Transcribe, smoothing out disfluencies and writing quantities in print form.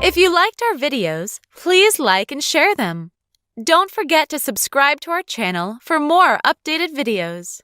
If you liked our videos, please like and share them. Don't forget to subscribe to our channel for more updated videos.